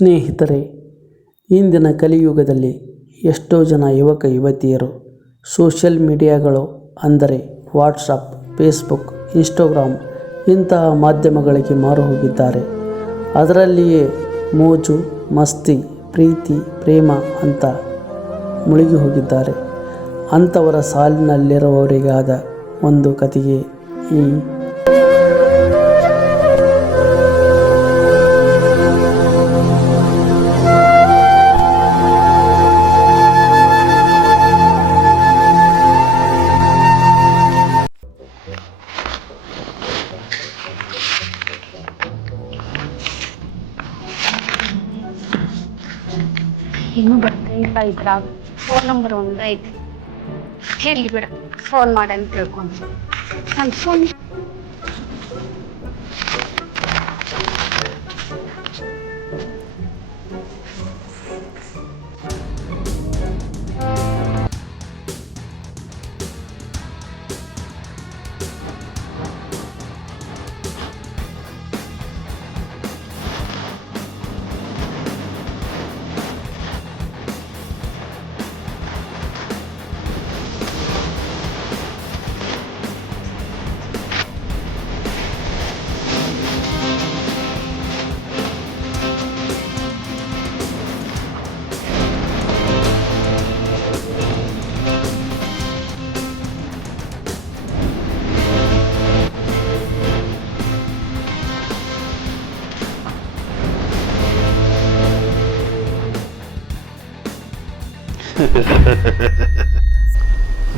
ಸ್ನೇಹಿತರೆ, ಇಂದಿನ ಕಲಿಯುಗದಲ್ಲಿ ಎಷ್ಟೋ ಜನ ಯುವಕ ಯುವತಿಯರು ಸೋಷಿಯಲ್ ಮೀಡಿಯಾಗಳು ಅಂದರೆ ವಾಟ್ಸಪ್, ಫೇಸ್ಬುಕ್, ಇನ್ಸ್ಟಾಗ್ರಾಮ್ ಇಂತಹ ಮಾಧ್ಯಮಗಳಿಗೆ ಮಾರು ಹೋಗಿದ್ದಾರೆ. ಅದರಲ್ಲಿಯೇ ಮೋಜು ಮಸ್ತಿ, ಪ್ರೀತಿ ಪ್ರೇಮ ಅಂತ ಮುಳುಗಿ ಹೋಗಿದ್ದಾರೆ. ಅಂಥವರ ಸಾಲಿನಲ್ಲಿರುವವರಿಗಾದ ಒಂದು ಕತೆಗೆ ಈ ಇನ್ನೂ ಬರ್ತಾ ಇಲ್ಲ. ಇದ್ರಾಗ ಫೋನ್ ನಂಬರ್ ಒಂದು ಐತಿ. ಹೇಳಿ ಬಿಡ, ಫೋನ್ ಮಾಡಂತ ತಿಳ್ಕೊಂಡು ನನ್ನ ಫೋನ್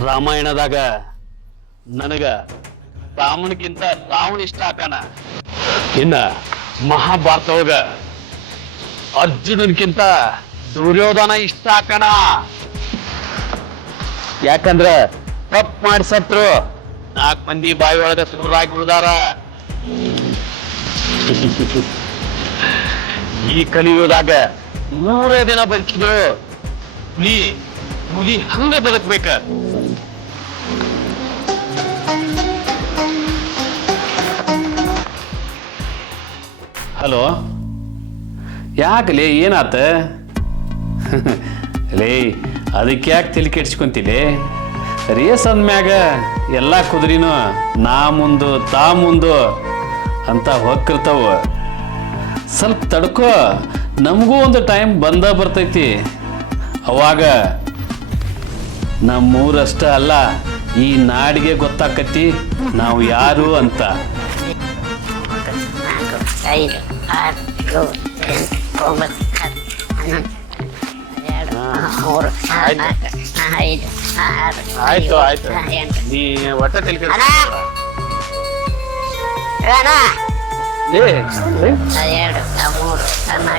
ರಾಮಾಯಣದಾಗ ನನಗ ರಾಮನಿಗಿಂತ ರಾವಣ ಇಷ್ಟ ಆಕಾನ. ಇನ್ನ ಮಹಾಭಾರತವಾಗ ಅರ್ಜುನನ್ಕಿಂತ ದುರ್ಯೋಧನ ಇಷ್ಟ ಆಕಾನ. ಯಾಕಂದ್ರ ತಪ್ಪು ಮಾಡಿ ಸತ್ರು 4 ಮಂದಿ ಬಾವಿ ಒಳಗ ಸುರಾಗಿ ಉಳಿದಾರ. ಈ ಕಲಿಯುಗದಾಗ 100 ದಿನ ಬದುಕಿದ್ರು ಮುಗಿ ಹಂಗ ಬದುಕ್ಬೇಕ. ಹಲೋ, ಯಾಕಲೇ ಏನಾತ? ಲೇ ಅದಕ್ಕೆ ಯಾಕೆ ತಲೆ ಕೆಡ್ಸ್ಕೊಂತಿಲೆ? ರೇಸ್ ಅಂದ್ಮ್ಯಾಗ ಎಲ್ಲ ಕುದುರಿನೂ ನಾ ಮುಂದು ತಾ ಮುಂದು ಅಂತ ಹೊಕ್ಕಿರ್ತಾವ. ಸ್ವಲ್ಪ ತಡ್ಕೋ, ನಮಗೂ ಒಂದು ಟೈಮ್ ಬಂದ ಬರ್ತೈತಿ. ಅವಾಗ ನಮ್ಮೂರಷ್ಟ ಅಲ್ಲ, ಈ ನಾಡಿಗೆ ಗೊತ್ತಾಕತಿ ನಾವು ಯಾರು ಅಂತ. ಆಯ್ತು ಆಯ್ತು, ನೀ ಒಟ್ಟ ತಲೆ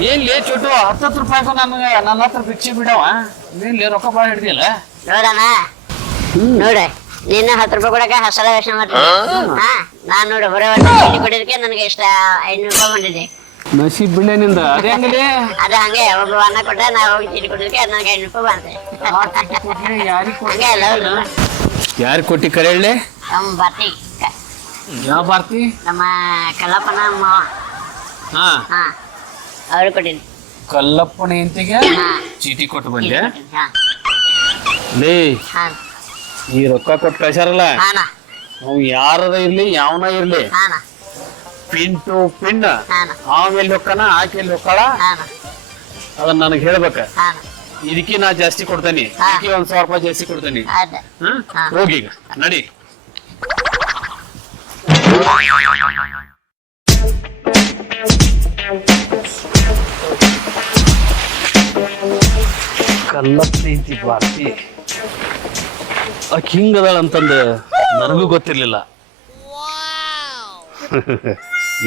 ಏನ್ ಲೇ ಚೋಟು, 10 ರೂಪಾಯಿಗೂ ನನ್ನ ಹತ್ರ ಭಿಕ್ಷೆ ಬಿಡವ. ನೀನ್ ರೊಕ್ಕ ಭಾಳ ಹಿಡ್ದಿಲ್ಲ ನೋಡಣ. ನೋಡ ನೀನು 10 ರೂಪಾಯಿ ಕೊಡಕ ಹಸಲ ಯೋಚನೆ ಮಾಡ್ತೀನಿ. ನಾನ್ ನೋಡು ಬರೋ ಕೊಡೋದಕ್ಕೆ ನನಗೆ ಇಷ್ಟ 500 ರೂಪಾಯಿ ಬಂದಿದೆ. ನಸೀಬ್ ಬಿಳೆ ನಿಂದ. ಅದ ಹಂಗೆ ಒಬ್ಬ ಅನ್ನ ಕೊಟ್ಟ ನಾ ಹೋಗಿ ಚೀಟಿ ಕೊಡೋದಕ್ಕೆ ನನಗೆ 500 ರೂಪಾಯಿ ಬಂದೆ. ಯಾರು ಕೊಟ್ಟಿ ಕರೆಯಳ್ಳೆ? ನಮ್ಮ ಬರ್ತಿ. ಯಾವ ಭಾರತಿ? ನಮ್ಮ ಕಲ್ಲಪ್ಪನ ಮಾವ. ಅವ್ರು ಕೊಟ್ಟಿನಿ. ಕಲ್ಲಪ್ಪನ ಹೆಂಡತಿಗೆ ಚೀಟಿ ಕೊಟ್ಟು ಬಂದೆ. ಲೇ ಈ ರೊಕ್ಕ ಕೊಟ್ಟು ಕಳ್ಸಾರಲ್ಲ, ಅವ್ ಯಾರದ ಇರ್ಲಿ ಯಾವನ ಇರ್ಲಿ, ಪಿನ್ ಟು ಪಿನ್ ಆಮೇಲೆ ರೊಕ್ಕನ ಆಕೆ ರೊಕ್ಕಳ ಅದನ್ನ ನನಗೆ ಹೇಳ್ಬೇಕ. ಇದಕ್ಕೆ ನಾ ಜಾಸ್ತಿ ಕೊಡ್ತೇನೆ, ಇದಕ್ಕೆ 1,000 ರೂಪಾಯಿ ಜಾಸ್ತಿ ಕೊಡ್ತೇನೆ. ಹೋಗೀಗ ನಡಿ. ಕಲ್ಲಪ್ಪನ ಭಾರತಿ ಆಕೆ ಹಿಂಗದಾಳಂತಂದು ನನಗೂ ಗೊತ್ತಿರ್ಲಿಲ್ಲ.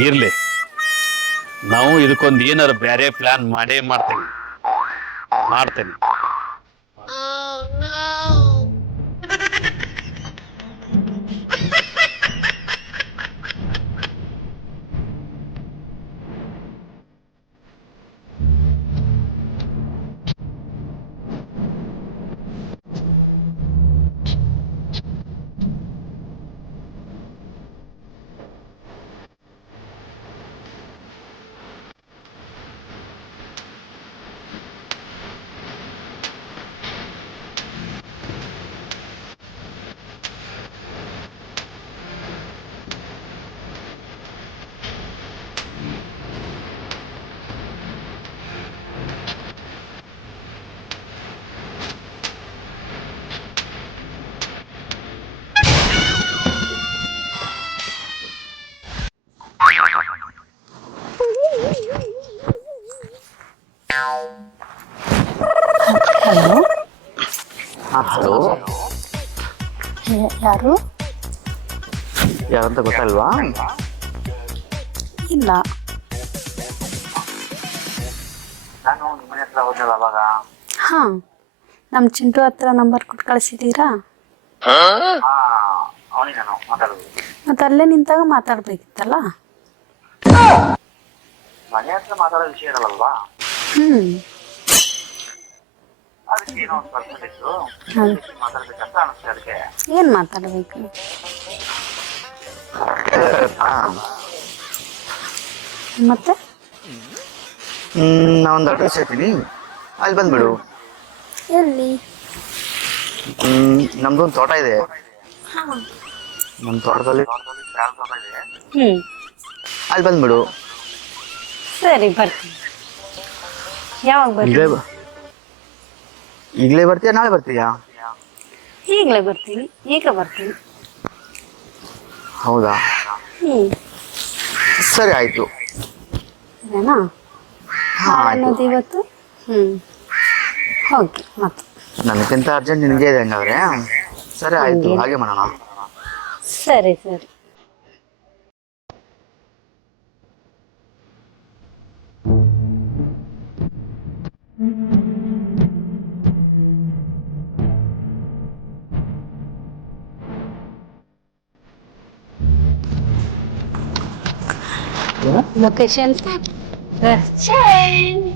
ಇರ್ಲಿ, ನಾವು ಇದಕ್ಕೊಂದು ಏನಾರ ಬೇರೆ ಪ್ಲಾನ್ ಮಾಡ್ತೇನೆ. ಯಾರು? ಯಾರಂತ ಗೊತ್ತಲ್ವಾ? ಇಲ್ಲ. ನಾನು ನಿಮ್ಮನೆ ಹತ್ರ ಹೋದ್ನಲ್ಲ ಅವಾಗ. ಹಾ, ನಮ್ಮ ಚಿಂಟು ಹತ್ರ ನಂಬರ್ ಕೊಟ್ಟು ಕಳಿಸಿದ್ದೀರಾ? ಅವನಿಗೆ ನಾನು ಮಾತಾಡೋದು. ಮತ್ತೆ ಅಲ್ಲೇ ನಿಂತಾಗ ಮಾತಾಡ್ಬೇಕಿತ್ತಲ್ಲ. ಮನೆ ಹತ್ರ ಮಾತಾಡೋ ವಿಷಯ ಇರಲ್ವಾ? ಅದಕ್ಕೆ ಏನೋ ಒಂದು ಪರ್ಸನ್ ಇತ್ತು, ಮಾತಾಡ್ಬೇಕಂತ ಅನಿಸ್ತು. ಅದಕ್ಕೆ ಏನು ಮಾತಾಡಬೇಕು? ಮತ್ತೆ ನಾವೊಂದು ಅಡ್ರೆಸ್ ಹೇಳ್ತೀನಿ, ಅಲ್ಲಿ ಬಂದ್ಬಿಡು. ಎಲ್ಲಿ? ನಮ್ದೊಂದು ತೋಟ ಇದೆ. ನಮ್ಮ ತೋಟದಲ್ಲಿ ಅಲ್ಲಿ ಬಂದ್ಬಿಡು. ಸರಿ, ಬರ್ತೀನಿ. ಯಾವಾಗ ಬರ್ತೀನಿ? ಈಗಲೇ ಬರ್ತೀಯಾ ನಾಳೆ ಬರ್ತೀಯಾ? ಈಗಲೇ ಬರ್ತೀನಿ, ಈಗ ಬರ್ತೀನಿ. ಹೌದಾ, ಸರಿ ಆಯ್ತು. ಅದೇನಾ ಅನ್ನೋದು ಇವತ್ತು? ಓಕೆ. ಮತ್ತೆ ನನಗಿಂತ ಅರ್ಜೆಂಟ್ ನಿನಗೆ ಇದೆ ಹಂಗಾದ್ರೆ? ಸರಿ ಆಯ್ತು, ಹಾಗೆ ಮಾಡೋಣ. ಸರಿ ಸರಿ. Location change.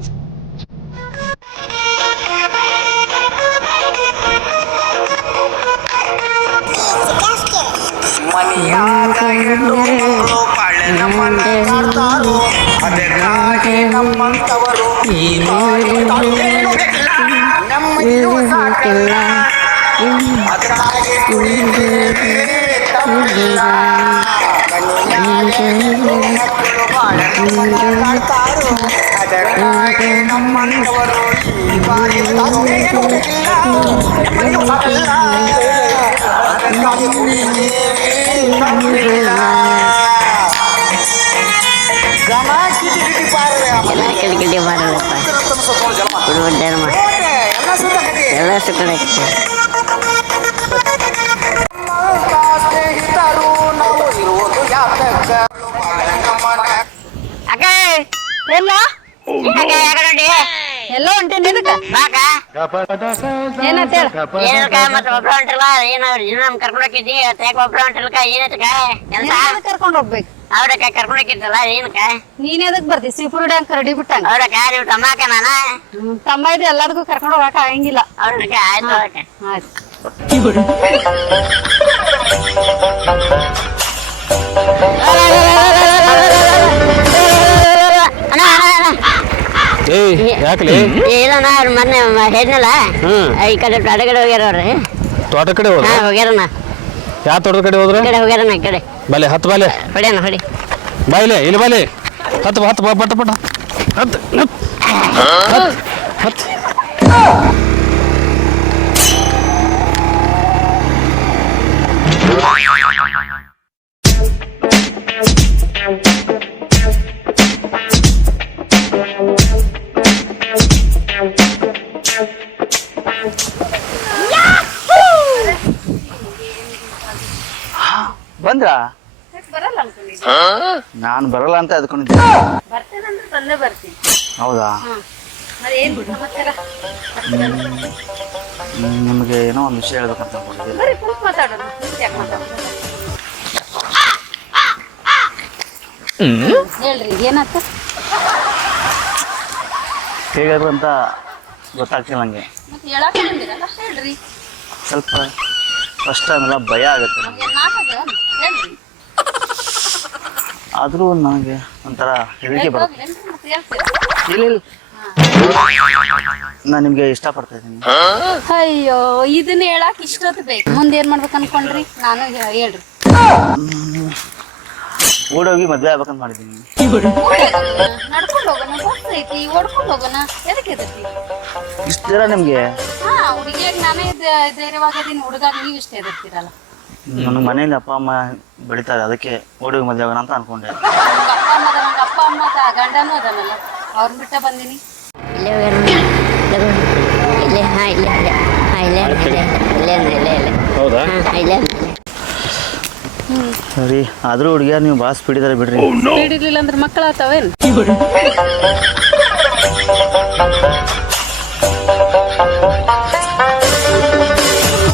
ಕಿಟಕಿಟಿ ಮಾಡಲ್ಲಪ್ಪ ಕುಡುಬಡ್ಡಾರಮ್ಮ ಎಲ್ಲ ಸುಕಡೆ ಅಕ್ಕ ಎಲ್ಲ ಎಲ್ಲ ಹೊಂಟೇನಿ. ಏನಂತ ಏನಕ್ಕ ಮತ್ತೆ ಒಬ್ರು ಹೊಂಟಿಲ್ಲ, ಏನೋ ನಮ್ ಕರ್ಕೊಂಡು ಹೋಗಿದ್ದಿ, ಯಾಕೆ ಒಬ್ರು ಹೊಂಟಿಲ್ಕ? ಏನಕ್ಕ ಕೆಲಸ ಕರ್ಕೊಂಡು ಹೋಗ್ಬೇಕು? ಅವ್ರಕ್ಕ ಕರ್ಕೊಂಡು ಹೋಗಿದ್ದಲ್ಲ, ಏನಕ್ಕ? ನೀನ್ ಎದಕ್ ಬರ್ತಿ? ಸೀಫುಡ್ ಡ್ಯಾಂಕ್ ರೆಡಿ ಬಿಟ್ಟಂಗ. ಅವ್ರಕ್ಕ ನೀವು ತಮ್ಮಕ್ಕ ನಾನ ತಮ್ಮ ಇದೆ, ಎಲ್ಲಾರ್ಗು ಕರ್ಕೊಂಡು ಹೋಗಕ್ ಆಗಂಗಿಲ್ಲ. ಅವ್ರಕ್ಕ ಆಯ್ತು. ಅವ್ರಕ್ಕ ಆಯ್ತು. ಯಾಕಲಿ? ಇಲ್ಲ ಅವ್ರು ಮೊನ್ನೆ ಹೇಳಿದ್ನಲ್ಲ, ಈ ಕಡೆ ಅಡಗಡೆ ಹೋಗ್ಯಾರ ಅವ್ರಿ. ತೋಟ ಕಡೆ ಹೋದ? ಹೋಗ್ಯಾರಣ್ಣ. ಯಾವ ತೋಟದ ಕಡೆ ಹೋದ್ರ? ಕಡೆ ಹೋಗ್ಯಾರಣ್ಣ. ಈ ಕಡೆ ಬಾಲೆ ಹತ್ತು ಬಾಲೆ ಹೊಡಿಯಣ್ಣ ಹೊಡಿ. ಬಾಯಿಲೆ ಇಲ್ಲಿ ಬಾಲೆ ಹತ್ತು ಹತ್ತು ಪಟ ಪಟ ಹತ್ತು ಹತ್ತು. ಬಂದ್ರ? ನಾನು ಬರಲ್ಲ ಅಂತ ಅದ್ಕೊಂಡಿದ್ದೆ. ಹೌದಾ? ನಿಮ್ಗೆ ಏನೋ ಒಂದು ವಿಷಯ ಹೇಳ್ಬೇಕಂತ ಅನ್ಕೊಂಡಿದ್ದೆ. ಹೇಳ್ರಿ, ಏನಾತ? ಹೇಗಾದ್ರು ಅಂತ ಗೊತ್ತಾಗ್ತಿಲ್ಲ ನಂಗೆ. ಹೇಳ್ರಿ. ಸ್ವಲ್ಪ ಫಸ್ಟ್ ಟೈಮ್ ಎಲ್ಲ ಭಯ ಆಗುತ್ತೆ ನನಗೆ. ಆದ್ರೂ ನನಗೆ ಒಂಥರ ಹೆದರಿಕೆ ಬರುತ್ತೆ. ಇಲ್ಲ ಇಲ್ಲ, ನಾನು ನಿಮ್ಗೆ ಇಷ್ಟಪಡ್ತಾ ಇದ್ದೀನಿ. ಅಯ್ಯೋ, ಇದನ್ನ ಹೇಳಕ್ ಇಷ್ಟೊತ್ತು ಬೇಕು. ಮುಂದೆ ಏನ್ ಮಾಡ್ಬೇಕು ಅನ್ಕೊಂಡ್ರಿ? ನಾನು ಹೇಳ್ರಿ. ಓಡೋಗಿ ಮದ್ವೆ ಆಗ್ಬೇಕಂತ ಮಾಡಿದ್ದೀನಿ. ನಡ್ಕೊಂಡು ಹೋಗೋಣ, ಬಸ್ ಐತಿ, ಓಡ್ಕೊಂಡು ಹೋಗೋಣ. ಎದಕ್ಕೆ ಎದಕ್ಕೆ? ಇಷ್ಟ ದಿನ ನಿಮ್ಗೆ? ಹಾ, ಹುಡುಗಿಯಾಗ ನಾನೇ ಧೈರ್ಯವಾಗಿದ್ದೀನಿ, ಹುಡುಗಾಗ ನೀವು ಇಷ್ಟ ಎದಿರ್ತೀರಲ್ಲ. ನನ್ನ ಮನೇಲಿ ಅಪ್ಪ ಅಮ್ಮ ಬೆಳಿತಾರೆ, ಅದಕ್ಕೆ ಓಡೋಗಿ ಮದ್ವೆ ಆಗೋಣ ಅಂತ ಅನ್ಕೊಂಡೆ. ನಂಗೆ ಅಪ್ಪ ಅಮ್ಮ ಗಂಡನೂ ಅದನ್ನಲ್ಲ, ಅವ್ರನ್ನ ಬಿಟ್ಟ ಬಂದಿನಿ. ಇಲ್ಲೇ ಹೋಗ್ಯಾರ. ಇಲ್ಲೇ. ಹಾ ಇಲ್ಲೇ ಇಲ್ಲೇ. ಹಾ ಇಲ್ಲೇ ಹೌದಾ ಇಲ್ಲೇ ಸರಿ ಆದ್ರೂ ಹುಡುಗಿಯಾರ ನೀವು ಭಾಳ ಸ್ಪೀಡ್ ಇದಾರೆ ಬಿಡ್ರಿ. ಹಿಡಿಲಿಲ್ಲ ಅಂದ್ರೆ ಮಕ್ಕಳಾತಾವೇನು